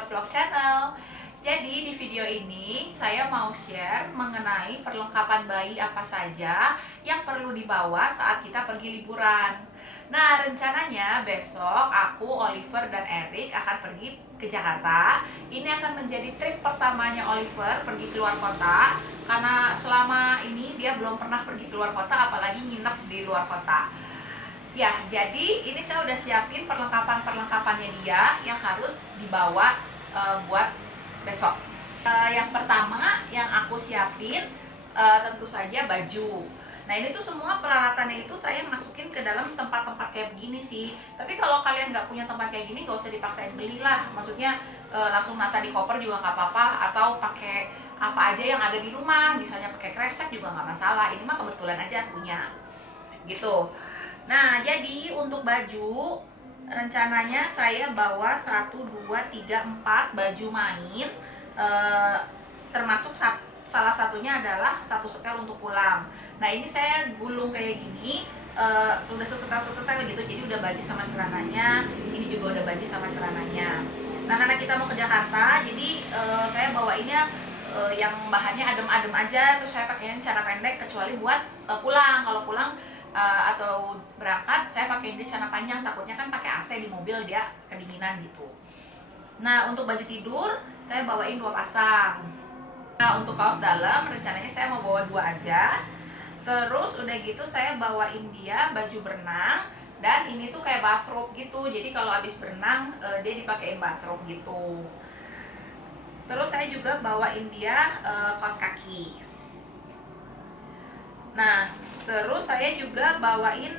Our Vlog Channel. Jadi di video ini saya mau share mengenai perlengkapan bayi apa saja yang perlu dibawa saat kita pergi liburan. Nah, rencananya besok aku, Oliver, dan Eric akan pergi ke Jakarta. Ini akan menjadi trip pertamanya Oliver pergi keluar kota, karena selama ini dia belum pernah pergi keluar kota, apalagi nginep di luar kota. Ya, jadi ini saya udah siapin perlengkapan-perlengkapannya dia yang harus dibawa buat besok. Yang pertama yang aku siapin tentu saja baju. Nah, ini tuh semua peralatannya itu saya masukin ke dalam tempat-tempat kayak begini sih. Tapi kalau kalian nggak punya tempat kayak gini, nggak usah dipaksain belilah. Maksudnya langsung nata di koper juga nggak apa-apa, atau pakai apa aja yang ada di rumah, misalnya pakai kresek juga nggak masalah. Ini mah kebetulan aja punya gitu. Nah, jadi untuk baju rencananya saya bawa 1, 2, 3, 4 baju main, termasuk salah satunya adalah satu setel untuk pulang. Nah, ini saya gulung kayak gini, sudah sesetel gitu, jadi udah baju sama celananya. Ini juga udah baju sama celananya. Nah, karena kita mau ke Jakarta, jadi saya bawainnya yang bahannya adem-adem aja. Terus saya pakaiin celana pendek kecuali buat pulang. Kalau pulang atau berangkat saya pakai ini celana panjang, takutnya kan pakai AC di mobil dia kedinginan gitu. Nah, untuk baju tidur saya bawain 2 pasang. Nah, untuk kaos dalam rencananya saya mau bawa 2 aja. Terus udah gitu saya bawain dia baju berenang, dan ini tuh kayak bathrobe gitu, jadi kalau habis berenang dia dipakein bathrobe gitu. Terus saya juga bawain dia kaos kaki. Nah, terus saya juga bawain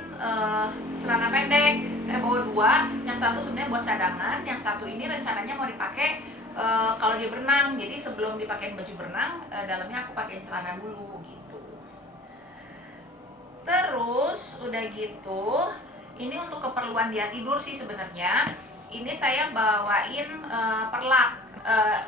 celana pendek. Saya bawa 2, yang satu sebenarnya buat cadangan, yang satu ini rencananya mau dipakai kalau dia berenang. Jadi sebelum dipakein baju berenang, dalamnya aku pakein celana dulu gitu. Terus udah gitu, ini untuk keperluan dia tidur sih sebenarnya. Ini saya bawain perlak.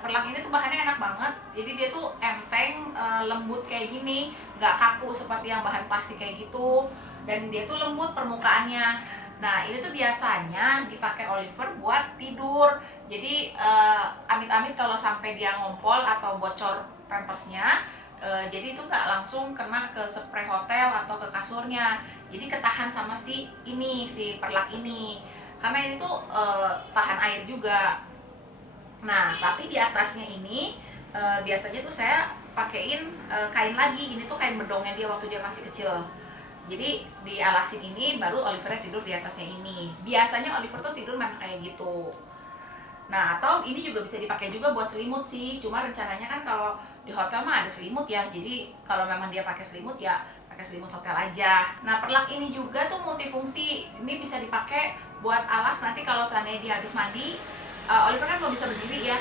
Perlak ini tuh bahannya enak banget, jadi dia tuh enteng, lembut kayak gini, nggak kaku seperti yang bahan plastik kayak gitu, dan dia tuh lembut permukaannya. Nah, ini tuh biasanya dipakai Oliver buat tidur. Jadi amit-amit kalau sampai dia ngompol atau bocor pampersnya, jadi itu nggak langsung kena ke spray hotel atau ke kasurnya, jadi ketahan sama si perlak ini, karena ini tuh tahan air juga. Nah, tapi di atasnya ini biasanya tuh saya pakein kain lagi. Ini tuh kain bedongnya dia waktu dia masih kecil. Jadi dialasin ini, baru Olivernya tidur di atasnya ini. Biasanya Oliver tuh tidur memang kayak gitu. Nah, atau ini juga bisa dipakai juga buat selimut sih. Cuma rencananya kan kalau di hotel mah ada selimut ya. Jadi kalau memang dia pakai selimut ya pakai selimut hotel aja. Nah, perlak ini juga tuh multifungsi. Ini bisa dipakai buat alas nanti kalau seandainya dia habis mandi. Oliver kan belum bisa berdiri ya,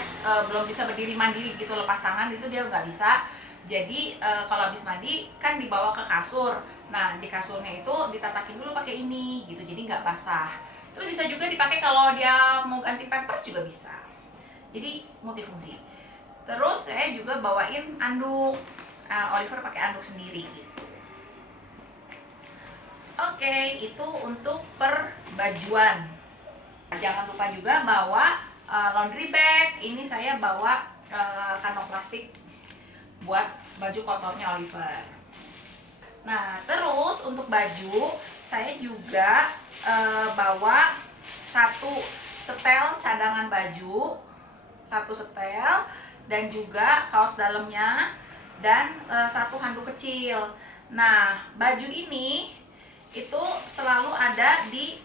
belum bisa berdiri mandiri gitu, lepas tangan itu dia nggak bisa. Jadi kalau habis mandi kan dibawa ke kasur. Nah, di kasurnya itu ditatakin dulu pakai ini gitu, jadi nggak basah. Terus bisa juga dipakai kalau dia mau ganti pampers juga bisa. Jadi multifungsi. Terus saya juga bawain anduk. Oliver pakai anduk sendiri gitu. Oke, itu untuk perbajuan. Jangan lupa juga bawa laundry bag. Ini saya bawa kantong plastik buat baju kotornya Oliver. Nah, terus untuk baju saya juga bawa 1 setel cadangan baju, 1 setel, dan juga kaos dalamnya, dan 1 handuk kecil. Nah, baju ini itu selalu ada di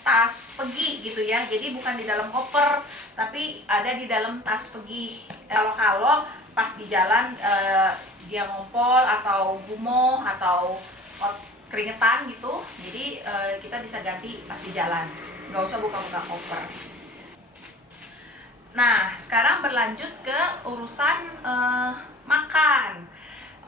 tas pergi gitu ya, jadi bukan di dalam koper, tapi ada di dalam tas pergi. Kalau pas di jalan dia ngompol atau gumoh atau keringetan gitu, jadi kita bisa ganti pas di jalan, nggak usah buka-buka koper. Nah, sekarang berlanjut ke urusan makan.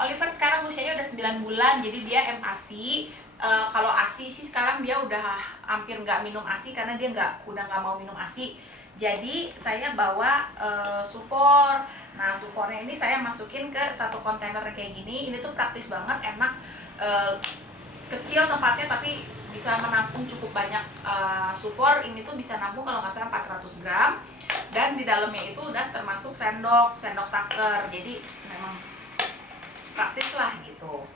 Oliver sekarang usianya udah 9 bulan, jadi dia MASI. Kalau ASI sih sekarang dia udah hampir nggak minum ASI, karena dia udah nggak mau minum ASI. Jadi saya bawa sufor. Nah, sufornya ini saya masukin ke 1 kontainer kayak gini. Ini tuh praktis banget, enak, kecil tempatnya tapi bisa menampung cukup banyak sufor. Ini tuh bisa nampung kalau nggak salah 400 gram. Dan di dalamnya itu udah termasuk sendok taker, jadi memang praktis lah gitu.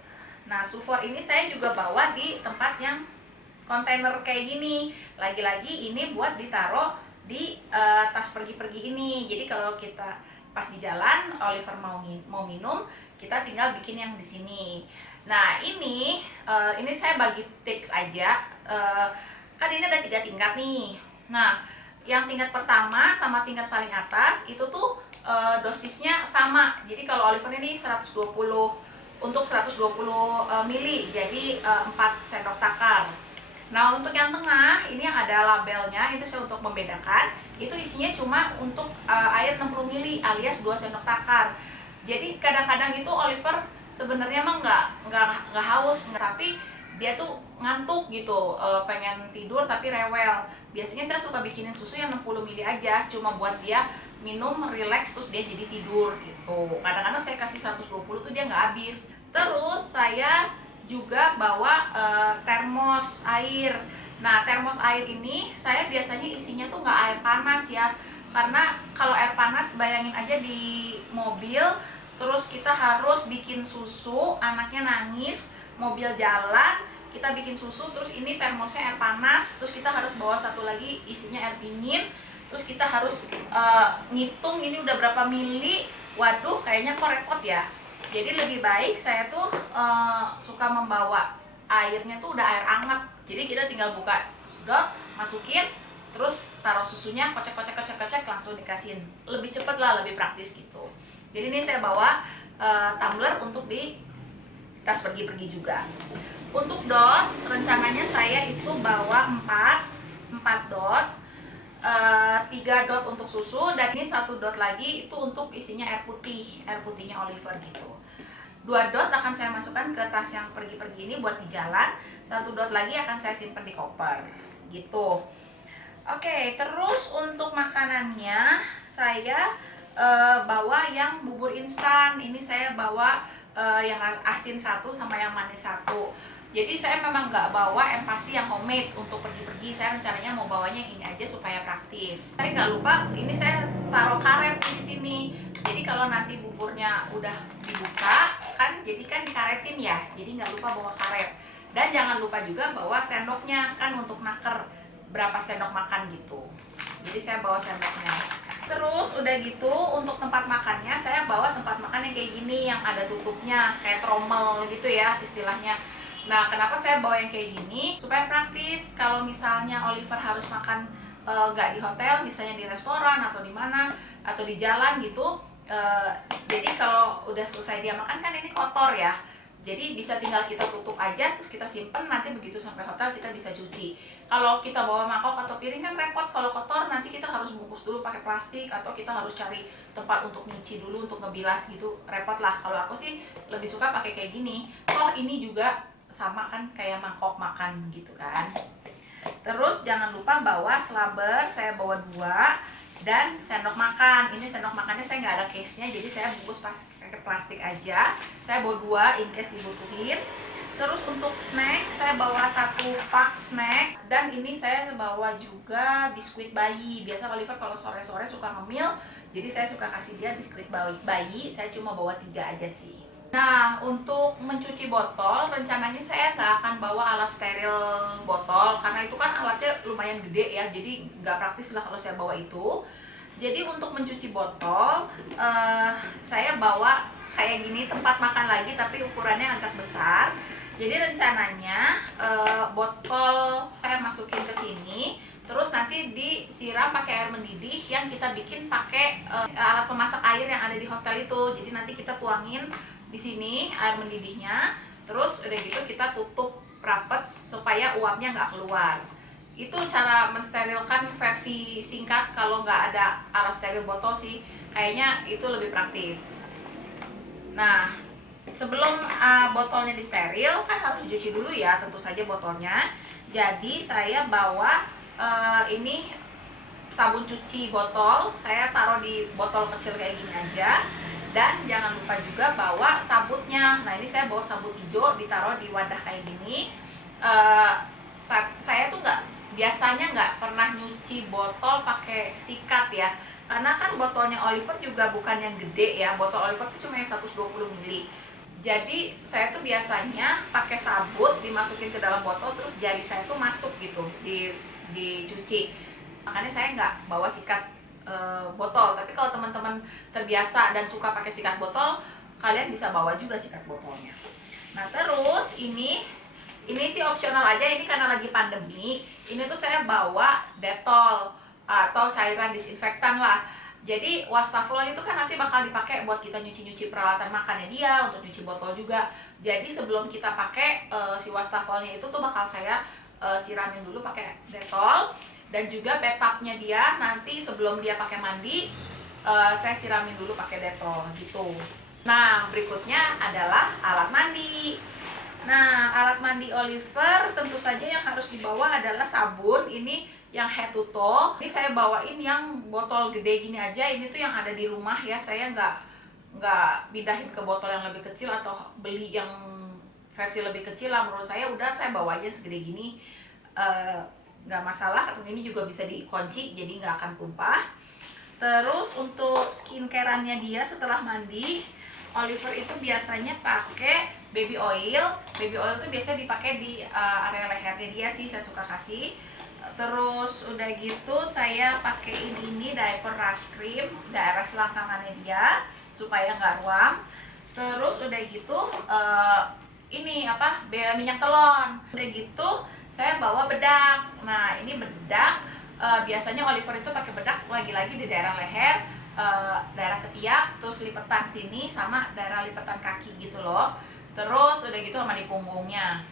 Nah, sufor ini saya juga bawa di tempat yang kontainer kayak gini. Lagi-lagi ini buat ditaruh di tas pergi-pergi ini. Jadi kalau kita pas di jalan, Oliver mau minum, kita tinggal bikin yang di sini. Nah, ini saya bagi tips aja. Kan ini ada 3 tingkat nih. Nah, yang tingkat pertama sama tingkat paling atas itu tuh dosisnya sama. Jadi kalau Oliver ini 120 untuk 120 mili, jadi 4 sendok takar. Nah, untuk yang tengah ini yang ada labelnya, itu saya untuk membedakan, itu isinya cuma untuk air 60 mili alias 2 sendok takar. Jadi kadang-kadang itu Oliver sebenarnya emang nggak haus, tapi dia tuh ngantuk gitu, pengen tidur tapi rewel. Biasanya saya suka bikinin susu yang 60 mili aja, cuma buat dia minum, relax, terus dia jadi tidur gitu. Kadang-kadang saya kasih 120 tuh dia nggak habis. Terus saya juga bawa termos air. Nah, termos air ini saya biasanya isinya tuh nggak air panas ya, karena kalau air panas bayangin aja di mobil, terus kita harus bikin susu, anaknya nangis, mobil jalan, kita bikin susu, terus ini termosnya air panas, terus kita harus bawa satu lagi isinya air dingin, terus kita harus ngitung ini udah berapa mili. Waduh, kayaknya kok repot ya. Jadi lebih baik saya tuh suka membawa airnya tuh udah air hangat. Jadi kita tinggal buka sedot, masukin, terus taruh susunya, kocek langsung dikasihin. Lebih cepet lah, lebih praktis gitu. Jadi ini saya bawa tumbler untuk di tas pergi-pergi juga. Untuk dot, rencananya saya itu bawa 4 dot. 3 dot untuk susu, dan ini 1 dot lagi itu untuk isinya air putihnya Oliver gitu. 2 dot akan saya masukkan ke tas yang pergi-pergi ini buat di jalan, 1 dot lagi akan saya simpan di koper gitu. Oke, terus untuk makanannya saya bawa yang bubur instan. Ini saya bawa yang asin 1 sama yang manis 1. Jadi saya memang nggak bawa empasi yang homemade untuk pergi-pergi. Saya rencananya mau bawanya yang ini aja supaya praktis. Tapi nggak lupa, ini saya taruh karet di sini. Jadi kalau nanti buburnya udah dibuka, kan jadi kan dikaretin ya. Jadi nggak lupa bawa karet. Dan jangan lupa juga bawa sendoknya, kan untuk naker berapa sendok makan gitu. Jadi saya bawa sendoknya. Terus udah gitu, untuk tempat makannya saya bawa tempat makan yang kayak gini, yang ada tutupnya, kayak trommel gitu ya istilahnya. Nah, kenapa saya bawa yang kayak gini? Supaya praktis. Kalau misalnya Oliver harus makan nggak di hotel, misalnya di restoran atau di mana, atau di jalan gitu, jadi kalau udah selesai dia makan kan ini kotor ya. Jadi bisa tinggal kita tutup aja, terus kita simpen, nanti begitu sampai hotel kita bisa cuci. Kalau kita bawa mangkok atau piring kan repot, kalau kotor nanti kita harus bungkus dulu pakai plastik, atau kita harus cari tempat untuk nyuci dulu, untuk ngebilas gitu, repot lah. Kalau aku sih lebih suka pakai kayak gini. Oh, ini juga sama kan kayak mangkok makan gitu kan. Terus jangan lupa bawa selaber, saya bawa 2, dan sendok makan. Ini sendok makannya saya nggak ada case-nya, jadi saya bungkus pakai plastik aja. Saya bawa 2 in case dibutuhin. Terus untuk snack saya bawa 1 pak snack, dan ini saya bawa juga biskuit bayi. Biasa Oliver kalau sore-sore suka ngemil, jadi saya suka kasih dia biskuit bayi. Saya cuma bawa 3 aja sih. Nah, untuk mencuci botol, rencananya saya nggak akan bawa alat steril botol, karena itu kan alatnya lumayan gede ya, jadi nggak praktis lah kalau saya bawa itu. Jadi untuk mencuci botol, saya bawa kayak gini, tempat makan lagi tapi ukurannya agak besar. Jadi rencananya botol saya masukin ke sini, terus nanti disiram pakai air mendidih yang kita bikin pakai alat pemasak air yang ada di hotel itu. Jadi nanti kita tuangin di sini air mendidihnya, terus udah gitu kita tutup rapet supaya uapnya nggak keluar. Itu cara mensterilkan versi singkat. Kalau nggak ada alat steril botol sih kayaknya itu lebih praktis. Nah, sebelum botolnya disteril kan harus dicuci dulu ya, tentu saja botolnya. Jadi saya bawa ini sabun cuci botol, saya taruh di botol kecil kayak gini aja. Dan jangan lupa juga bawa sabutnya. Nah, ini saya bawa sabut hijau, ditaruh di wadah kayak gini. Saya tuh biasanya nggak pernah nyuci botol pakai sikat ya. Karena kan botolnya Oliver juga bukan yang gede ya, botol Oliver itu cuma yang 120 ml. Jadi saya tuh biasanya pakai sabut dimasukin ke dalam botol, terus jari saya tuh masuk gitu, dicuci. Makanya saya nggak bawa sikat botol. Tapi kalau teman-teman terbiasa dan suka pakai sikat botol, kalian bisa bawa juga sikat botolnya. Nah terus ini sih opsional aja, ini karena lagi pandemi. Ini tuh saya bawa Dettol atau cairan disinfektan lah. Jadi wastafel itu kan nanti bakal dipakai buat kita nyuci-nyuci peralatan makannya dia, untuk nyuci botol juga. Jadi sebelum kita pakai si wastafelnya itu tuh bakal saya siramin dulu pakai Dettol. Dan juga bathtubnya dia nanti sebelum dia pakai mandi, saya siramin dulu pakai Dettol gitu. Nah berikutnya adalah alat mandi. Nah alat mandi Oliver tentu saja yang harus dibawa adalah sabun. Ini yang head to toe. Ini saya bawain yang botol gede gini aja. Ini tuh yang ada di rumah ya. Saya nggak pindahin ke botol yang lebih kecil atau beli yang versi lebih kecil lah. Menurut saya udah, saya bawa aja segede gini. Nggak masalah, ini juga bisa dikunci jadi nggak akan tumpah. Terus untuk skincareannya dia setelah mandi, Oliver itu biasanya pakai baby oil. Baby oil itu biasa dipakai di area lehernya dia sih, saya suka kasih. Terus udah gitu saya pakein ini diaper rush cream, daerah selangkangannya dia supaya nggak ruam. Terus udah gitu ini apa, minyak telon. Udah gitu saya bawa bedak. Nah ini bedak, biasanya Oliver itu pakai bedak lagi-lagi di daerah leher, daerah ketiak, terus lipetan sini sama daerah lipetan kaki gitu loh. Terus udah gitu sama di punggungnya.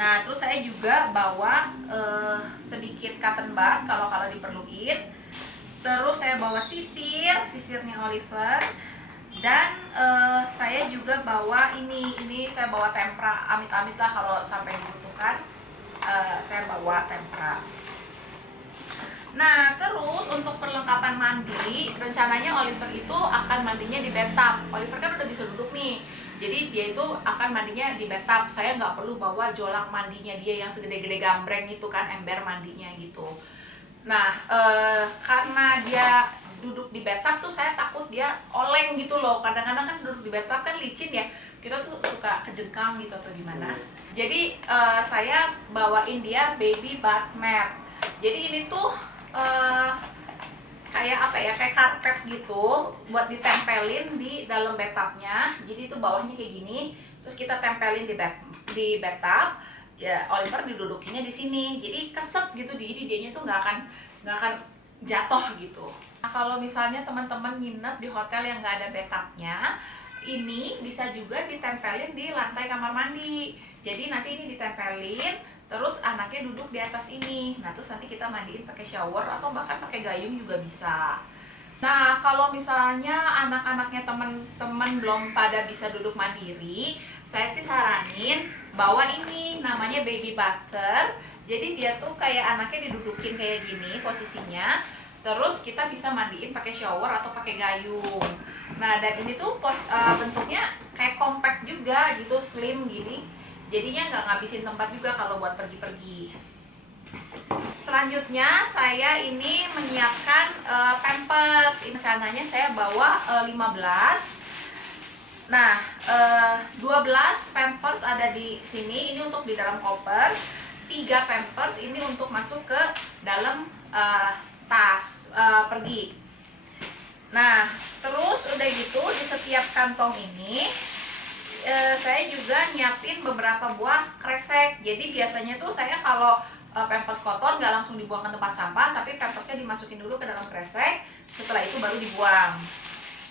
Nah terus saya juga bawa sedikit cotton bud kalau diperluin. Terus saya bawa sisirnya Oliver. Dan saya juga bawa ini saya bawa tempra, amit-amit lah kalau sampai dibutuhkan, saya bawa tempra. Nah terus untuk perlengkapan mandi, rencananya Oliver itu akan mandinya di bathtub. Oliver kan udah bisa duduk nih, jadi dia itu akan mandinya di bathtub. Saya nggak perlu bawa jolak mandinya dia yang segede-gede gambreng itu kan, ember mandinya gitu. Nah karena dia duduk di bathtub tuh saya takut dia oleng gitu loh. Kadang-kadang kan duduk di bathtub kan licin ya, kita tuh suka kejengkang gitu atau gimana. Jadi saya bawain dia baby bath mat. Jadi ini tuh kayak apa ya, kayak karpet gitu buat ditempelin di dalam bathtubnya. Jadi itu bawahnya kayak gini, terus kita tempelin di bathtub. Ya Oliver didudukinnya di sini, jadi kesep gitu, jadi dianya tuh nggak akan jatuh gitu. Nah, kalau misalnya teman-teman nginep di hotel yang nggak ada bathtubnya, ini bisa juga ditempelin di lantai kamar mandi. Jadi nanti ini ditempelin, terus anaknya duduk di atas ini. Nah terus nanti kita mandiin pakai shower atau bahkan pakai gayung juga bisa. Nah kalau misalnya anak-anaknya teman-teman belum pada bisa duduk mandiri, saya sih saranin bawa ini, namanya baby butter. Jadi dia tuh kayak anaknya didudukin kayak gini posisinya, terus kita bisa mandiin pakai shower atau pakai gayung. Nah dan ini tuh bentuknya kayak compact juga gitu, slim gini, jadinya nggak ngabisin tempat juga kalau buat pergi-pergi. Selanjutnya saya ini menyiapkan Pampers. Ini rencananya saya bawa 15. Nah 12 Pampers ada di sini, ini untuk di dalam koper. 3 Pampers ini untuk masuk ke dalam tas pergi. Nah terus udah gitu di setiap kantong ini saya juga nyiapin beberapa buah kresek. Jadi biasanya tuh saya kalau Pampers kotor nggak langsung dibuang ke tempat sampah, tapi Pampersnya dimasukin dulu ke dalam kresek, setelah itu baru dibuang.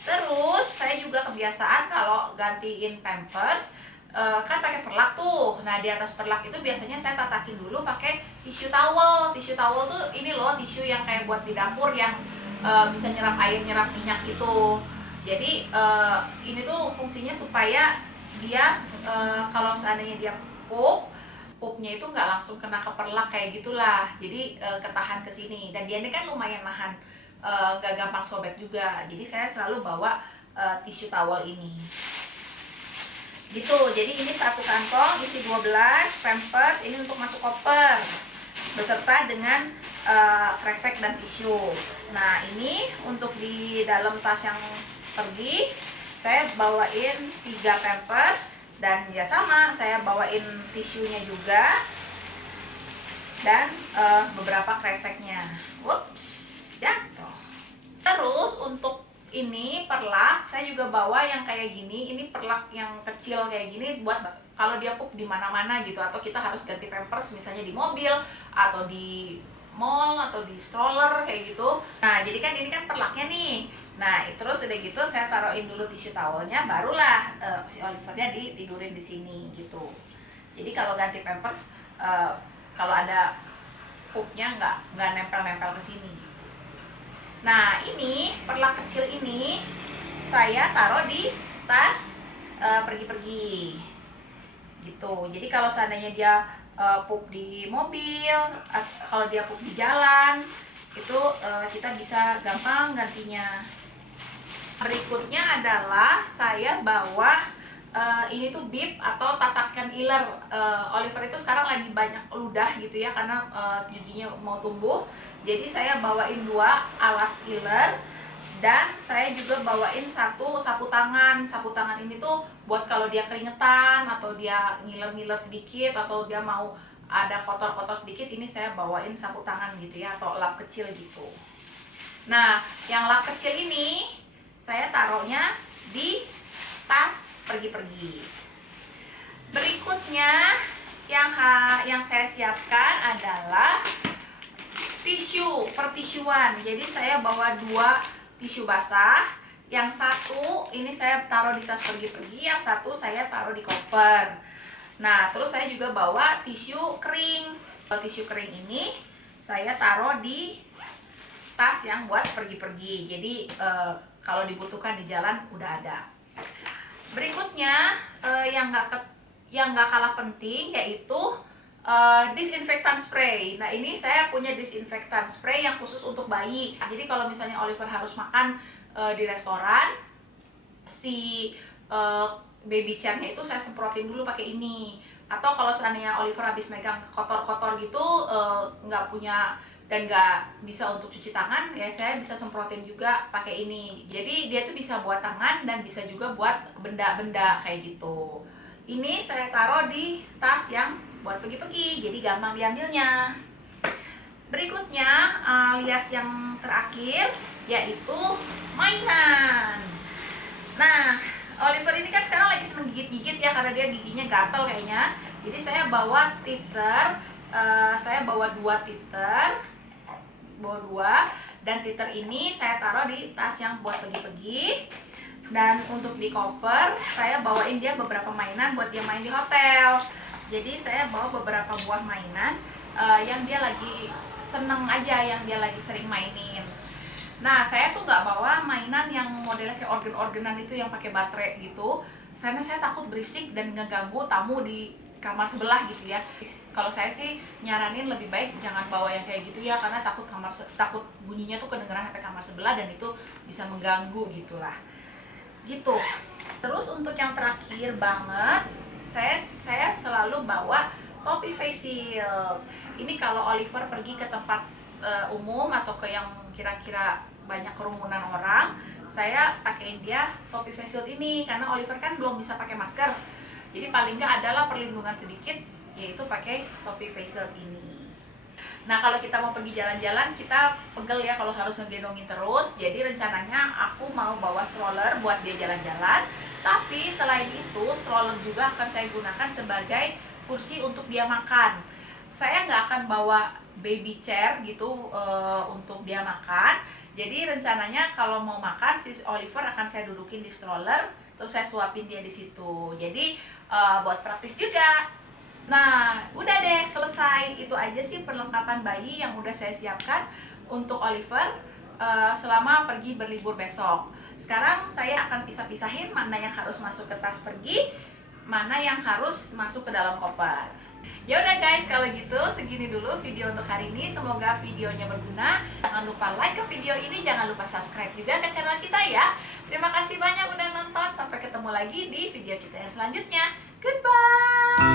Terus saya juga kebiasaan kalau gantiin Pampers kan pakai perlak tuh. Nah di atas perlak itu biasanya saya tatakin dulu pakai tisu towel. Tisu towel tuh ini loh, tisu yang kayak buat di dapur yang bisa nyerap air, nyerap minyak gitu. Jadi ini tuh fungsinya supaya dia kalau seandainya dia pupnya itu nggak langsung kena ke perlak kayak gitulah. Jadi ketahan ke sini, dan dia ini kan lumayan nahan, nggak gampang sobek juga. Jadi saya selalu bawa tisu towel ini gitu. Jadi ini satu kantong isi 12 Pampers, ini untuk masuk koper. beserta dengan kresek dan tisu. Nah, ini untuk di dalam tas yang pergi saya bawain 3 pampers, dan ya sama, saya bawain tisunya juga dan beberapa kreseknya. Ups, jatuh. Terus untuk ini perlak, saya juga bawa yang kayak gini. Ini perlak yang kecil kayak gini buat kalau dia pup di mana-mana gitu, atau kita harus ganti pampers misalnya di mobil atau di mall atau di stroller kayak gitu. Nah, jadi kan ini kan perlaknya nih. Nah, terus udah gitu saya taruhin dulu tisu towelnya, barulah si Olivernya ditidurin di sini gitu. Jadi kalau ganti pampers, kalau ada pupnya nggak nempel-nempel ke sini gitu. Nah, ini perlak kecil ini saya taruh di tas pergi-pergi gitu. Jadi kalau seandainya dia pup di mobil, kalau dia pup di jalan, itu kita bisa gampang gantinya. Berikutnya adalah saya bawa ini tuh bib atau tatakan iler. Oliver itu sekarang lagi banyak ludah gitu ya, karena giginya mau tumbuh. Jadi saya bawain 2 alas iler, dan saya juga bawain 1 sapu tangan. Sapu tangan ini tuh buat kalau dia keringetan atau dia ngiler-ngiler sedikit atau dia mau ada kotor-kotor sedikit, ini saya bawain sapu tangan gitu ya, atau lap kecil gitu. Nah, yang lap kecil ini saya taruhnya di tas pergi-pergi. Berikutnya yang saya siapkan adalah tisu, pertisuan. Jadi saya bawa 2 tisu basah. Yang satu ini saya taruh di tas pergi-pergi, yang satu saya taruh di koper. Nah, terus saya juga bawa tisu kering. Tisu kering ini saya taruh di tas yang buat pergi-pergi. Jadi kalau dibutuhkan di jalan udah ada. Berikutnya yang nggak kalah penting yaitu disinfektan spray. Nah, ini saya punya disinfektan spray yang khusus untuk bayi. Jadi kalau misalnya Oliver harus makan di restoran, si baby chair-nya itu saya semprotin dulu pakai ini. Atau kalau seandainya Oliver habis megang kotor-kotor gitu, nggak punya dan nggak bisa untuk cuci tangan, ya saya bisa semprotin juga pakai ini. Jadi dia tuh bisa buat tangan dan bisa juga buat benda-benda kayak gitu. Ini saya taruh di tas yang buat pergi-pergi, jadi gampang diambilnya. Berikutnya alias yang terakhir yaitu mainan. Nah, Oliver ini kan sekarang lagi seneng gigit-gigit ya, karena dia giginya gatel kayaknya. Jadi saya bawa titer, saya bawa 2 titer, dan titer ini saya taruh di tas yang buat pergi-pergi. Dan untuk di koper saya bawain dia beberapa mainan buat dia main di hotel. Jadi saya bawa beberapa buah mainan yang dia lagi seneng aja, yang dia lagi sering mainin. Nah, saya tuh nggak bawa mainan yang modelnya kayak organ-organan itu yang pakai baterai gitu, karena saya takut berisik dan ngeganggu tamu di kamar sebelah gitu ya. Kalau saya sih nyaranin lebih baik jangan bawa yang kayak gitu ya, karena takut bunyinya tuh kedengeran sampai kamar sebelah dan itu bisa mengganggu gitulah. Gitu. Terus untuk yang terakhir banget, saya selalu bawa topi face shield. Ini kalau Oliver pergi ke tempat umum atau ke yang kira-kira banyak kerumunan orang, saya pakein dia topi face shield ini, karena Oliver kan belum bisa pakai masker. Jadi paling nggak adalah perlindungan sedikit, yaitu pakai topi face shield ini. Nah, kalau kita mau pergi jalan-jalan, kita pegel ya kalau harus ngegendongin terus. Jadi rencananya aku mau bawa stroller buat dia jalan-jalan. Tapi selain itu, stroller juga akan saya gunakan sebagai kursi untuk dia makan. Saya nggak akan bawa baby chair gitu untuk dia makan. Jadi rencananya kalau mau makan, si Oliver akan saya dudukin di stroller, terus saya suapin dia di situ. Jadi buat praktis juga. Nah, udah deh, selesai. Itu aja sih perlengkapan bayi yang udah saya siapkan untuk Oliver selama pergi berlibur besok. Sekarang saya akan pisah-pisahin mana yang harus masuk ke tas pergi, mana yang harus masuk ke dalam koper. Ya udah guys, kalau gitu segini dulu video untuk hari ini. Semoga videonya berguna. Jangan lupa like ke video ini, jangan lupa subscribe juga ke channel kita ya. Terima kasih banyak udah nonton. Sampai ketemu lagi di video kita yang selanjutnya. Goodbye.